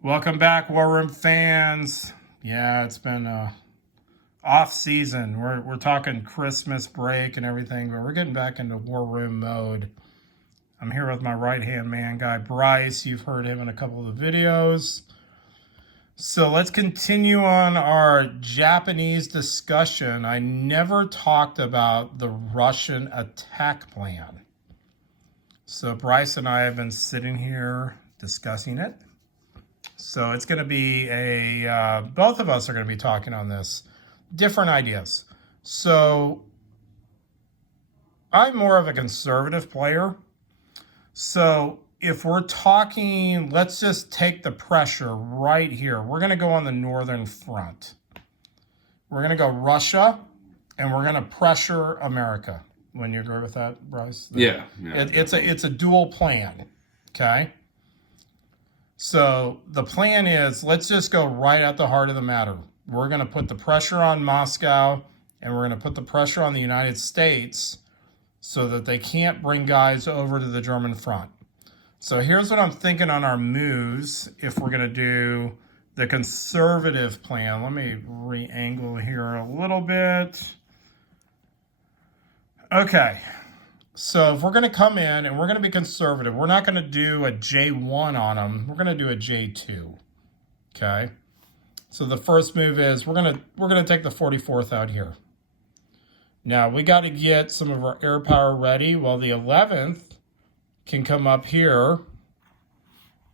Welcome back, War Room fans. Yeah, it's been off season. We're talking Christmas break and everything, but we're getting back into War Room mode. I'm here with my right-hand man guy, Bryce. You've heard him in a couple of the videos. So let's continue on our Japanese discussion. I never talked about the Russian attack plan. So Bryce and I have been sitting here discussing it. So it's going to be both of us are going to be talking on this. Different ideas. So I'm more of a conservative player. So if we're talking, let's just take the pressure right here. We're going to go on the northern front. We're going to go Russia, and we're going to pressure America. When you agree with that, Bryce? Yeah. It's a dual plan, okay? So the plan is, let's just go right at the heart of the matter. We're going to put the pressure on Moscow, and we're going to put the pressure on the United States so that they can't bring guys over to the German front. So here's what I'm thinking on our moves if we're going to do the conservative plan. Let me re-angle here a little bit. Okay. So if we're going to come in and we're going to be conservative, we're not going to do a J1 on them. We're going to do a J2. Okay. So the first move is we're going to take the 44th out here. Now we got to get some of our air power ready while the 11th can come up here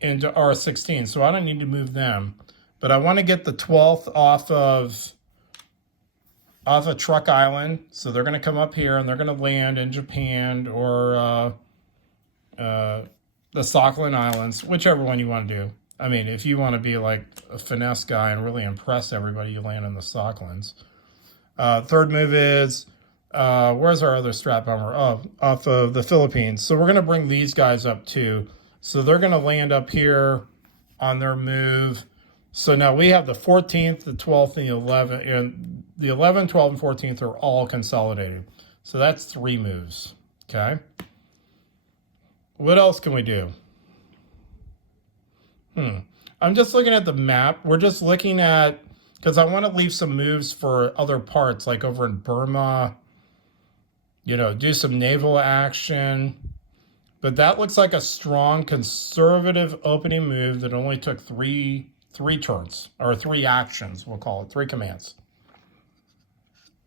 into R16. So I don't need to move them, but I want to get the 12th off of Truk Island. So they're going to come up here and they're going to land in Japan or the Sakhalin Islands, whichever one you want to do. I mean, if you want to be like a finesse guy and really impress everybody, you land in the Sakhalins. Third move is, where's our other strap bomber? Oh, off of the Philippines. So we're going to bring these guys up too. So they're going to land up here on their move. So now we have the 14th, the 12th, and the 11th. And the 11th, 12th, and 14th are all consolidated. So that's 3 moves. Okay. What else can we do? I'm just looking at the map. We're just looking at, because I want to leave some moves for other parts, like over in Burma, do some naval action. But that looks like a strong conservative opening move that only took three turns, or 3 actions, we'll call it, 3 commands.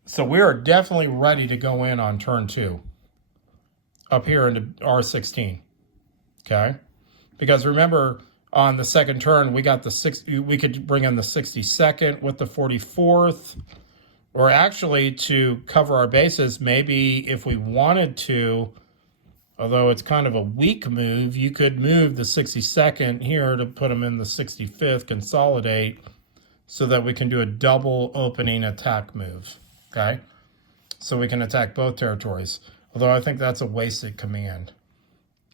So we are definitely ready to go in on turn 2 up here into R16. Okay? Because remember, on the second turn, we got we could bring in the 62nd with the 44th, or actually to cover our bases, maybe if we wanted to, although it's kind of a weak move, you could move the 62nd here to put them in the 65th, consolidate, so that we can do a double opening attack move, okay? So we can attack both territories, although I think that's a wasted command.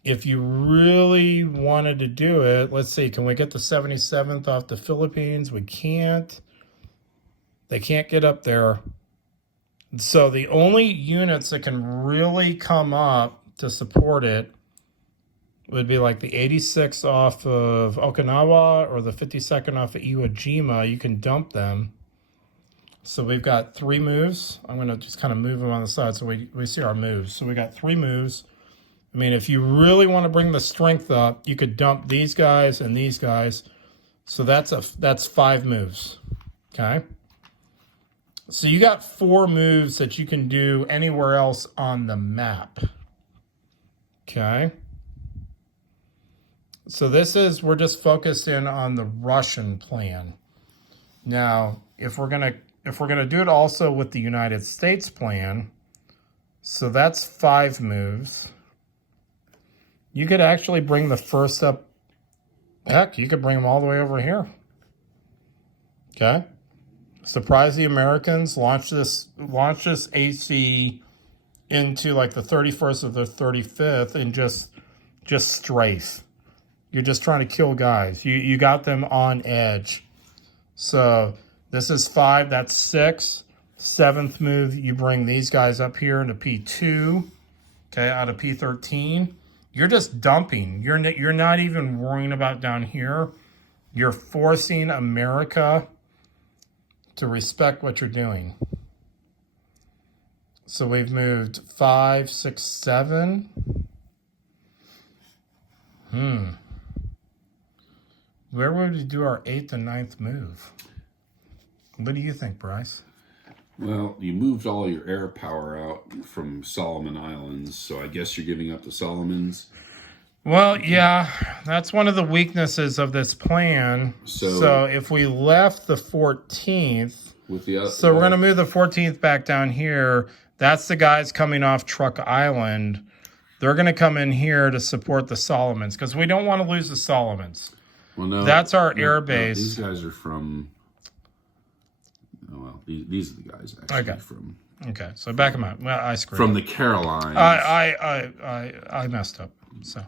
If you really wanted to do it, let's see, can we get the 77th off the Philippines? We can't. They can't get up there. So the only units that can really come up to support it would be like the 86th off of Okinawa or the 52nd off of Iwo Jima. You can dump them. So we've got 3 moves. I'm going to just kind of move them on the side so we see our moves. So we got 3 moves. I mean, if you really want to bring the strength up, you could dump these guys and these guys. So that's 5 moves. Okay. So you got 4 moves that you can do anywhere else on the map. Okay. So we're just focused in on the Russian plan. Now, if we're gonna do it also with the United States plan, so that's 5 moves. You could actually bring the first up. Heck, you could bring them all the way over here. Okay. Surprise the Americans. Launch this AC into like the 31st or the 35th and just strafe. You're just trying to kill guys. You got them on edge. So this is 5, that's 6. 7th move, you bring these guys up here into P2, okay, out of P13. You're just dumping. You're not even worrying about down here. You're forcing America to respect what you're doing. So we've moved 5, 6, 7. Where would we do our 8th and 9th move? What do you think, Bryce? Well, you moved all your air power out from Solomon Islands, so I guess you're giving up the Solomons. Well, yeah, that's one of the weaknesses of this plan. So if we left the 14th, with the so we're going to move the 14th back down here. That's the guys coming off Truk Island. They're going to come in here to support the Solomons because we don't want to lose the Solomons. Well, no, that's our air base. These guys are from. Oh well, these are the guys actually from. Okay, so back them up. Well, I screwed from up. the Carolines. I messed up. So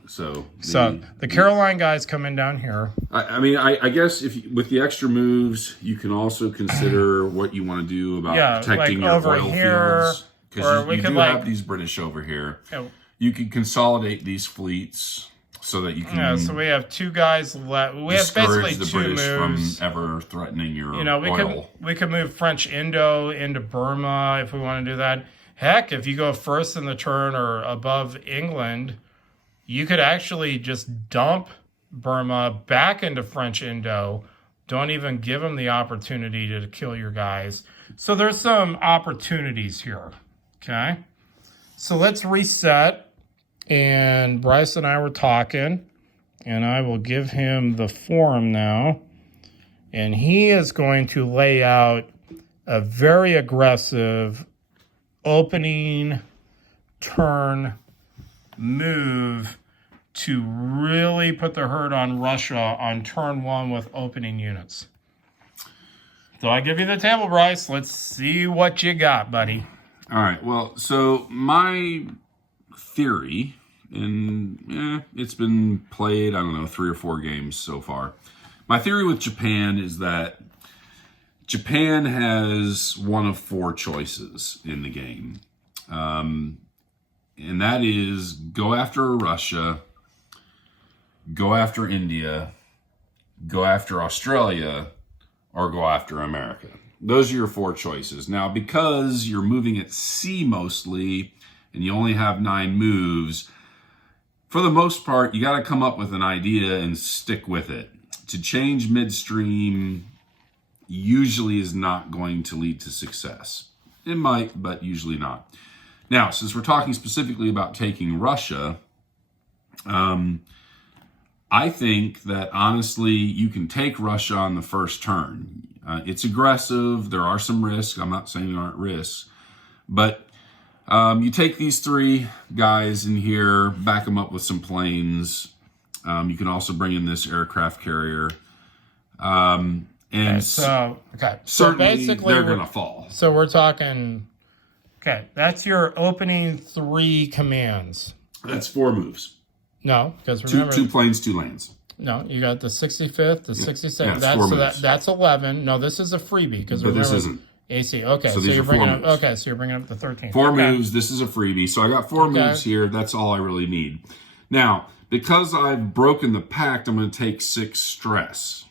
the Caroline guys come in down here. I mean, I guess with the extra moves, you can also consider what you want to do about protecting your oil fields. Because you do have these British over here. You can consolidate these fleets so that you can. Yeah, so we have 2 guys left. We have basically the 2 British moves from ever threatening your we could move French Indo into Burma if we want to do that. Heck, if you go first in the turn or above England, you could actually just dump Burma back into French Indo. Don't even give them the opportunity to kill your guys. So there's some opportunities here. Okay. So let's reset. And Bryce and I were talking. And I will give him the forum now. And he is going to lay out a very aggressive opening turn move to really put the hurt on Russia on turn 1 with opening units. So I give you the table, Bryce. Let's see what you got, buddy. All right. Well, so my theory, and it's been played, I don't know, 3 or 4 games so far. My theory with Japan is that Japan has one of 4 choices in the game. And that is go after Russia, go after India, go after Australia, or go after America. Those are your 4 choices. Now, because you're moving at sea mostly, and you only have 9 moves, for the most part, you got to come up with an idea and stick with it. To change midstream usually is not going to lead to success. It might, but usually not. Now, since we're talking specifically about taking Russia, I think that honestly, you can take Russia on the first turn. It's aggressive. There are some risks. I'm not saying there aren't risks, but you take these 3 guys in here, back them up with some planes. You can also bring in this aircraft carrier. So basically they're going to fall. So we're talking, that's your opening 3 commands. That's 4 moves. No, because remember... 2 planes, 2 lands. No, you got the 65th, the 67th. Yeah, that's 11. No, this is a freebie because but this isn't. AC. Okay, so you're bringing up. Okay, so you're bringing up the 13th. 4 moves. This is a freebie. So I got 4 moves here. That's all I really need. Now, because I've broken the pact, I'm going to take 6 stress.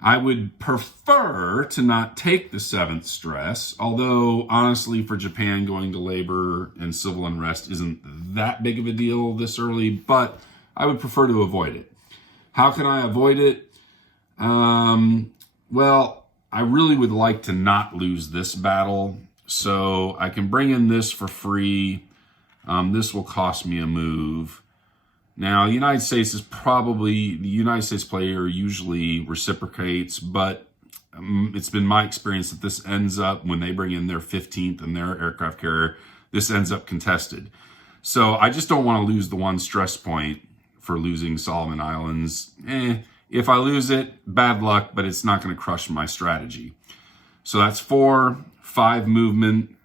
I would prefer to not take the 7th stress, although honestly for Japan, going to labor and civil unrest isn't that big of a deal this early, but I would prefer to avoid it. How can I avoid it? Well, I really would like to not lose this battle, so I can bring in this for free. This will cost me a move. Now, the United States player usually reciprocates, but it's been my experience that this ends up, when they bring in their 15th and their aircraft carrier, this ends up contested. So I just don't want to lose the 1 stress point for losing Solomon Islands. If I lose it, bad luck, but it's not going to crush my strategy. So that's 4, 5 movement.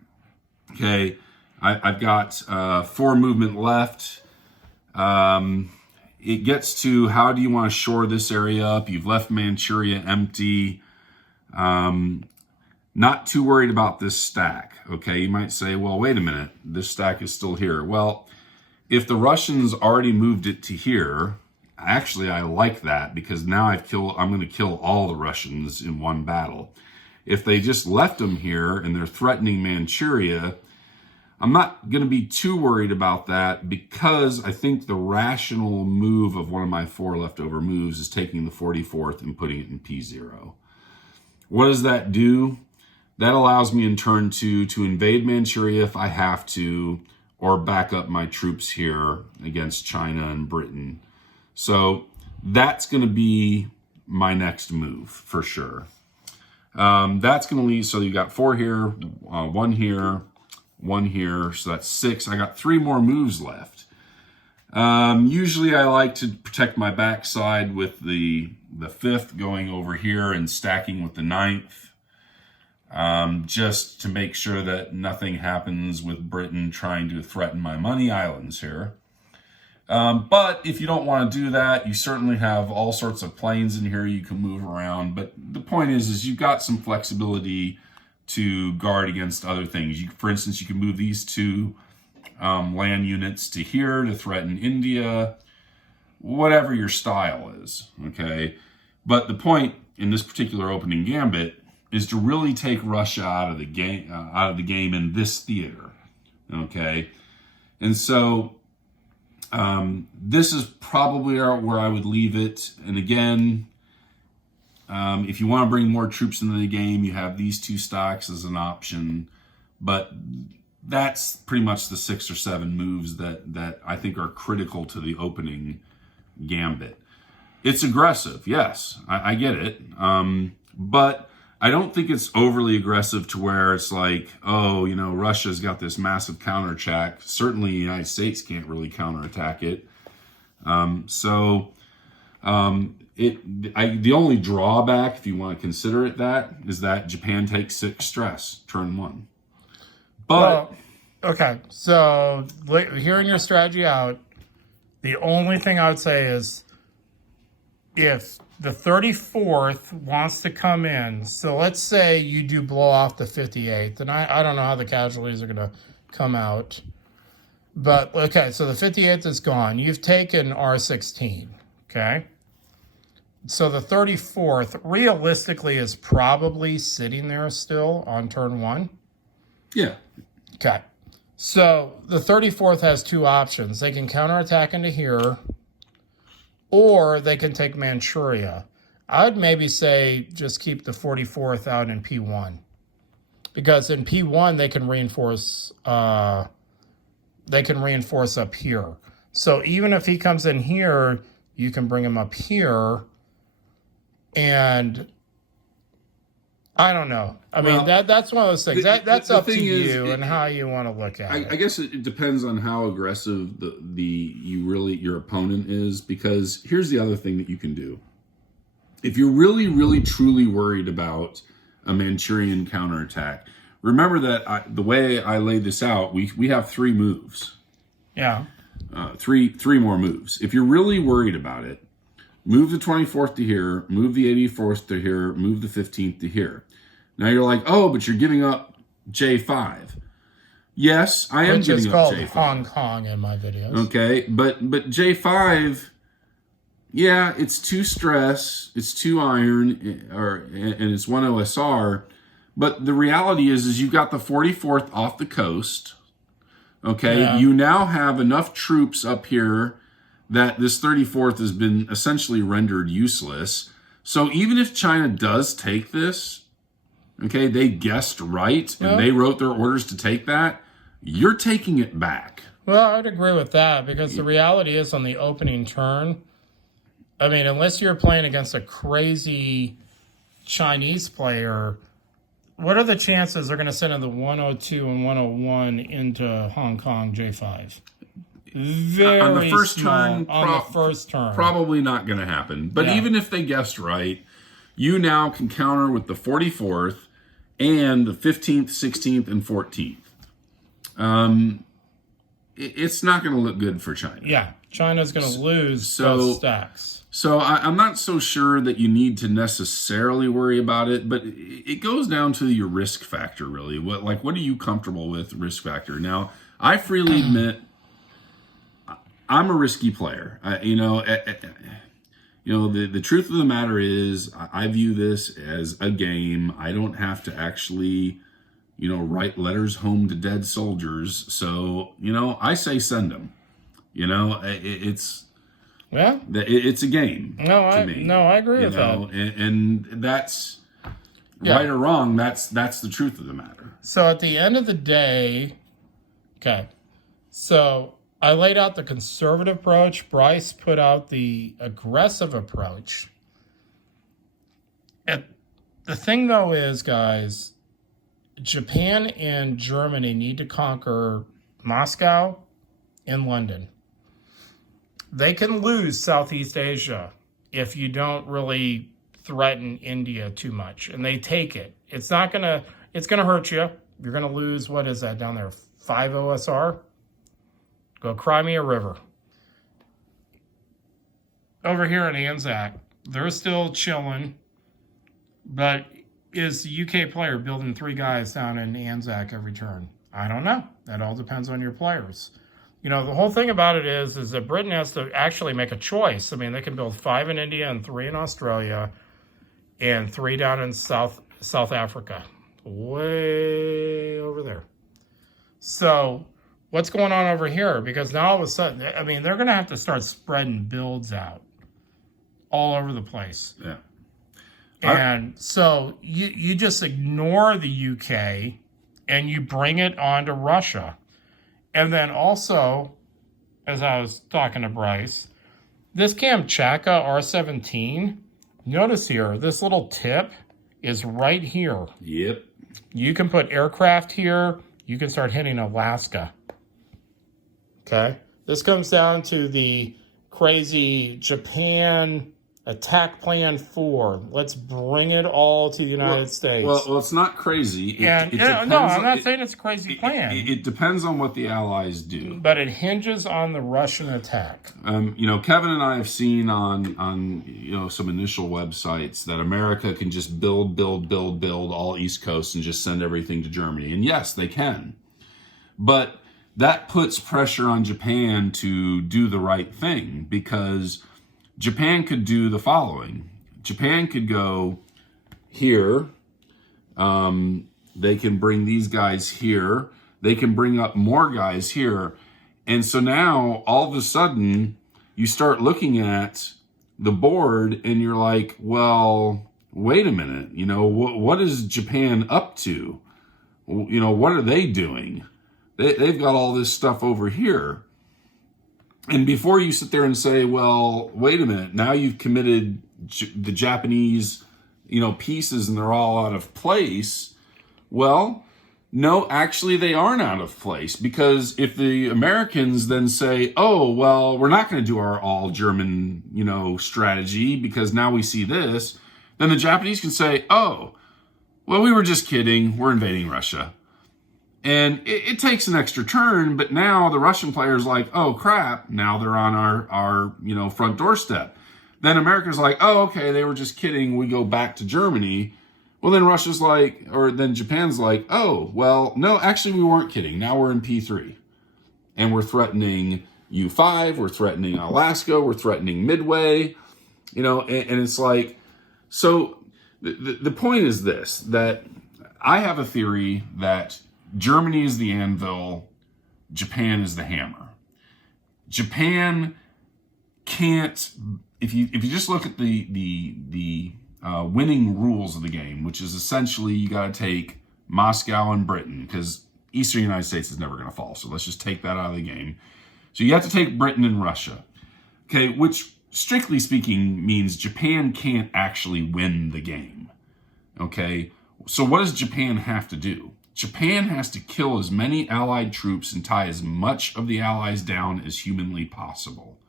Okay, I've got 4 movement left. It gets to how do you want to shore this area up? You've left Manchuria empty. Not too worried about this stack. Okay, you might say, well, wait a minute, this stack is still here. Well, if the Russians already moved it to here, actually, I like that because now I'm going to kill all the Russians in one battle. If they just left them here and they're threatening Manchuria, I'm not going to be too worried about that because I think the rational move of one of my 4 leftover moves is taking the 44th and putting it in P0. What does that do? That allows me in turn 2 to invade Manchuria if I have to, or back up my troops here against China and Britain. So that's going to be my next move for sure. That's going to leave, so you got 4 here, 1 here, 1 here, so that's 6. I got 3 more moves left. Usually I like to protect my backside with the 5th going over here and stacking with the 9th. Just to make sure that nothing happens with Britain trying to threaten my money islands here. But if you don't want to do that, you certainly have all sorts of planes in here you can move around. But the point is you've got some flexibility to guard against other things. For instance, you can move these 2 land units to here to threaten India, whatever your style is, okay? But the point in this particular opening gambit is to really take Russia out of the game in this theater, okay? And so this is probably where I would leave it. And again, if you want to bring more troops into the game, you have these 2 stocks as an option. But that's pretty much the 6 or 7 moves that I think are critical to the opening gambit. It's aggressive, yes, I get it. But I don't think it's overly aggressive to where it's like, oh, you know, Russia's got this massive counterattack. Certainly the United States can't really counterattack it. The only drawback, if you want to consider it that, is that Japan takes 6 stress, turn 1. But okay, so hearing your strategy out, the only thing I would say is if the 34th wants to come in, so let's say you do blow off the 58th, and I don't know how the casualties are going to come out. But, okay, so the 58th is gone. You've taken R16, okay? So the 34th realistically is probably sitting there still on turn 1. Yeah. Okay. So the 34th has 2 options. They can counterattack into here, or they can take Manchuria. I would maybe say just keep the 44th out in P1. Because in P1 they can reinforce up here. So even if he comes in here, you can bring him up here. And I don't know. I mean, that's one of those things. That's up to you and how you want to look at it. I guess it depends on how aggressive your opponent is, because here's the other thing that you can do. If you're really, really, truly worried about a Manchurian counterattack, remember that the way I laid this out, we have 3 moves. Yeah. Three more moves. If you're really worried about it, move the 24th to here, move the 84th to here, move the 15th to here. Now you're like, oh, but you're giving up J5. Yes, I am giving up J5. Which is called Hong Kong in my videos. Okay, but J5, yeah, it's 2 stress, it's 2 iron, and it's 1 OSR. But the reality is you've got the 44th off the coast. Okay, yeah. You now have enough troops up here that this 34th has been essentially rendered useless. So even if China does take this, okay, they guessed right, and they wrote their orders to take that, you're taking it back. Well, I would agree with that, because the reality is on the opening turn, I mean, unless you're playing against a crazy Chinese player, what are the chances they're going to send in the 102 and 101 into Hong Kong J5? Very on the first small, turn, on the first turn. Probably not going to happen. But even if they guessed right, you now can counter with the 44th and the 15th, 16th, and 14th. It's not going to look good for China. Yeah, China's going to lose both stacks. So I'm not so sure that you need to necessarily worry about it, but it goes down to your risk factor, really. What are you comfortable with, risk factor? Now, I freely admit I'm a risky player. The truth of the matter is, I view this as a game. I don't have to actually, write letters home to dead soldiers. So, I say send them. It's a game to me. No, I agree with that. And that's right or wrong. That's the truth of the matter. So at the end of the day, okay. So I laid out the conservative approach. Bryce put out the aggressive approach. And the thing, though, is, guys, Japan and Germany need to conquer Moscow and London. They can lose Southeast Asia if you don't really threaten India too much, and they take it. It's gonna hurt you. You're gonna lose, what is that down there, 5 OSR? Go Crimea River. Over here in Anzac, they're still chilling, but is the UK player building 3 guys down in Anzac every turn? I don't know. That all depends on your players. The whole thing about it is that Britain has to actually make a choice. I mean, they can build 5 in India and 3 in Australia and 3 down in South Africa, way over there. So what's going on over here? Because now all of a sudden, I mean, they're going to have to start spreading builds out all over the place. Yeah. And so you just ignore the UK and you bring it onto Russia. And then also, as I was talking to Bryce, this Kamchatka R-17, notice here, this little tip is right here. Yep. You can put aircraft here. You can start hitting Alaska. Okay? This comes down to the crazy Japan Attack Plan 4. Let's bring it all to the United States. Well, it's not crazy. No, I'm not saying it's a crazy plan. It depends on what the Allies do. But it hinges on the Russian attack. Kevin and I have seen on some initial websites that America can just build all East Coast and just send everything to Germany. And yes, they can. But that puts pressure on Japan to do the right thing, because Japan could do the following. Japan could go here. They can bring these guys here. They can bring up more guys here. And so now, all of a sudden, you start looking at the board and you're like, well, wait a minute. What is Japan up to? What are they doing? They've got all this stuff over here. And before you sit there and say, well, wait a minute, now you've committed the Japanese, pieces and they're all out of place. Well, no, actually they aren't out of place, because if the Americans then say, oh, well, we're not going to do our all German, strategy because now we see this, then the Japanese can say, oh, well, we were just kidding. We're invading Russia. And it takes an extra turn, but now the Russian player's like, oh crap, now they're on our front doorstep. Then America's like, oh, okay, they were just kidding, we go back to Germany. Well, then then Japan's like, oh, well, no, actually we weren't kidding. Now we're in P3. And we're threatening U5, we're threatening Alaska, we're threatening Midway, and it's like, so the point is this, that I have a theory that Germany is the anvil, Japan is the hammer. Japan can't, if you just look at the winning rules of the game, which is essentially you got to take Moscow and Britain, because Eastern United States is never going to fall. So let's just take that out of the game. So you have to take Britain and Russia, okay, which strictly speaking means Japan can't actually win the game, okay? So what does Japan have to do? Japan has to kill as many Allied troops and tie as much of the Allies down as humanly possible.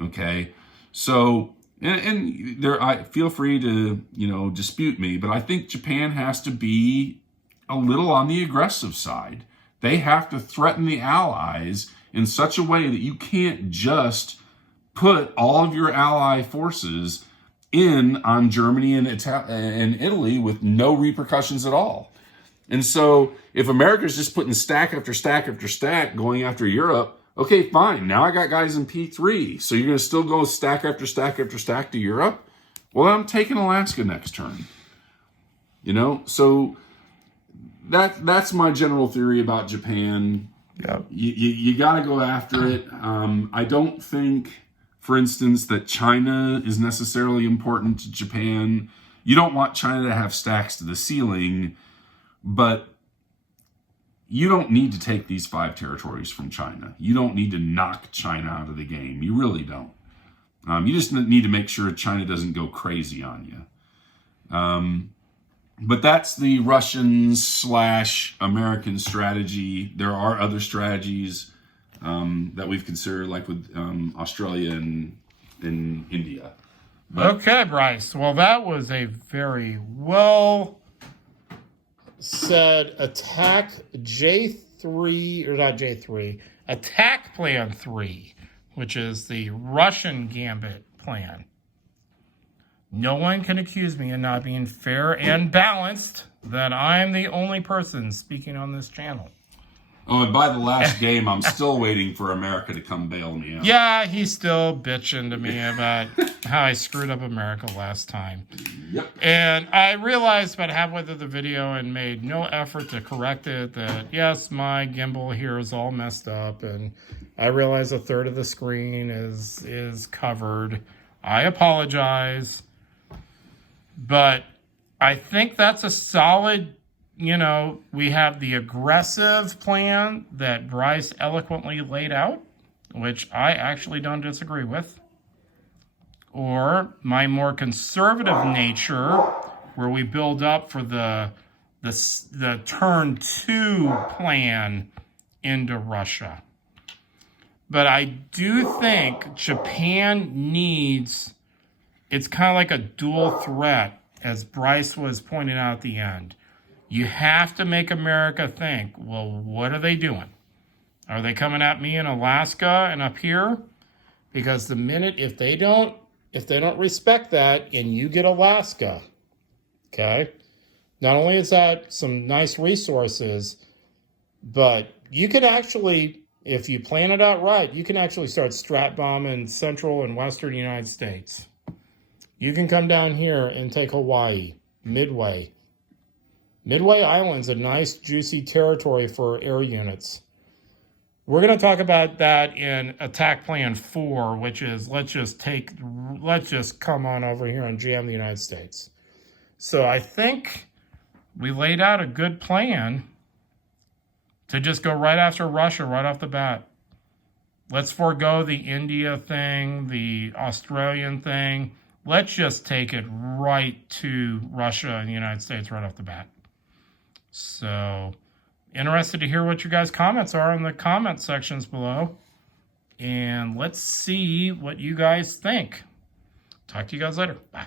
Okay, so and there, I feel free to dispute me, but I think Japan has to be a little on the aggressive side. They have to threaten the Allies in such a way that you can't just put all of your ally forces in on Germany and Italy with no repercussions at all. And so if America's just putting stack after stack after stack going after Europe, Okay, fine. Now I got guys in P3. So you're going to still go stack after stack after stack to Europe? Well, I'm taking Alaska next turn. You know, so that's my general theory about Japan. Yep. You got to go after it. I don't think, for instance, that China is necessarily important to Japan. You don't want China to have stacks to the ceiling, but you don't need to take these 5 territories from China. You don't need to knock China out of the game. You really don't. You just need to make sure China doesn't go crazy on you. But that's the Russian/American strategy. There are other strategies that we've considered, like with Australia and India. Okay, Bryce. Well, that was a very well said attack J3, or not J3, attack plan 3, which is the Russian gambit plan. No one can accuse me of not being fair and balanced, that I'm the only person speaking on this channel. Oh, and by the last game, I'm still waiting for America to come bail me out. Yeah, he's still bitching to me about how I screwed up America last time. Yep. And I realized about halfway through the video and made no effort to correct it that, yes, my gimbal here is all messed up. And I realize a third of the screen is covered. I apologize. But I think that's a solid, we have the aggressive plan that Bryce eloquently laid out, which I actually don't disagree with. Or my more conservative nature, where we build up for the turn 2 plan into Russia. But I do think Japan needs, it's kind of like a dual threat, as Bryce was pointing out at the end. You have to make America think, well, what are they doing? Are they coming at me in Alaska and up here? Because the minute, if they don't respect that and you get Alaska, okay, not only is that some nice resources, but you could actually, if you plan it out right, you can actually start strat bombing central and western United States. You can come down here and take Hawaii, Midway. Midway Island's a nice, juicy territory for air units. We're going to talk about that in Attack Plan 4, which is let's just come on over here and jam the United States. So I think we laid out a good plan to just go right after Russia right off the bat. Let's forego the India thing, the Australian thing. Let's just take it right to Russia and the United States right off the bat. So, interested to hear what your guys' comments are in the comment sections below. And let's see what you guys think. Talk to you guys later. Bye.